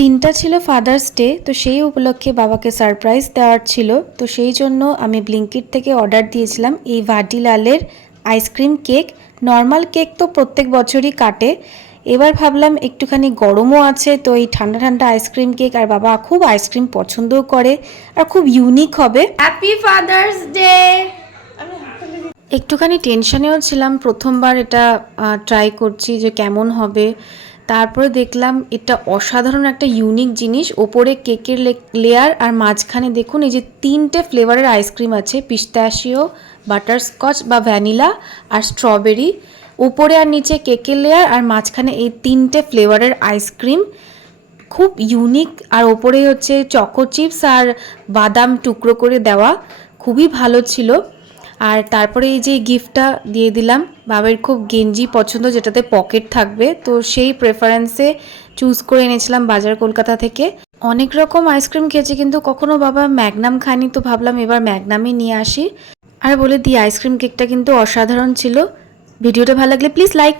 দিনটা ছিল father's day, তো সেই উপলক্ষে বাবাকে সারপ্রাইজ দেওয়ার ছিল। তো সেই জন্য আমি ব্লিঙ্কিট থেকে অর্ডার দিয়েছিলাম এই ভাটিলালের আইসক্রিম কেক। নর্মাল কেক তো প্রত্যেক বছরই কাটে, এবার ভাবলাম একটুখানি গরমও আছে, তো এই ঠান্ডা ঠান্ডা আইসক্রিম কেক, আর বাবা খুব আইসক্রিম পছন্দও করে আর খুব ইউনিক হবে। Happy father's day. একটুখানি টেনশনেও ছিলাম, প্রথমবার এটা ট্রাই করছি যে কেমন হবে। তারপরে দেখলাম এটা অসাধারণ একটা ইউনিক জিনিস। ওপরে কেকের লেয়ার আর মাঝখানে দেখুন এই যে 3টে ফ্লেভারের আইসক্রিম আছে, পিস্তাশিও, বাটারস্কচ বা ভ্যানিলা আর স্ট্রবেরি। উপরে আর নিচে কেকের লেয়ার আর মাঝখানে এই 3টে ফ্লেভারের আইসক্রিম, খুব ইউনিক। আর ওপরে হচ্ছে চকো চিপস আর বাদাম টুকরো করে দেওয়া, খুবই ভালো ছিল। আর তারপরে এই যে গিফটটা দিয়ে দিলাম, বাবার খুব গেঞ্জি পছন্দ যেটাতে পকেট থাকবে, তো সেই প্রেফারেন্সে চুজ করে এনেছিলাম বাজার কলকাতা থেকে। অনেক রকম আইসক্রিম খেয়েছি কিন্তু কখনো বাবা ম্যাগনাম খায়নি, তো ভাবলাম এবার ম্যাগনামই নিয়ে আসি। আর বলে দিই আইসক্রিম কেকটা কিন্তু অসাধারণ ছিল। ভিডিওটা ভালো লাগলে প্লিজ লাইক।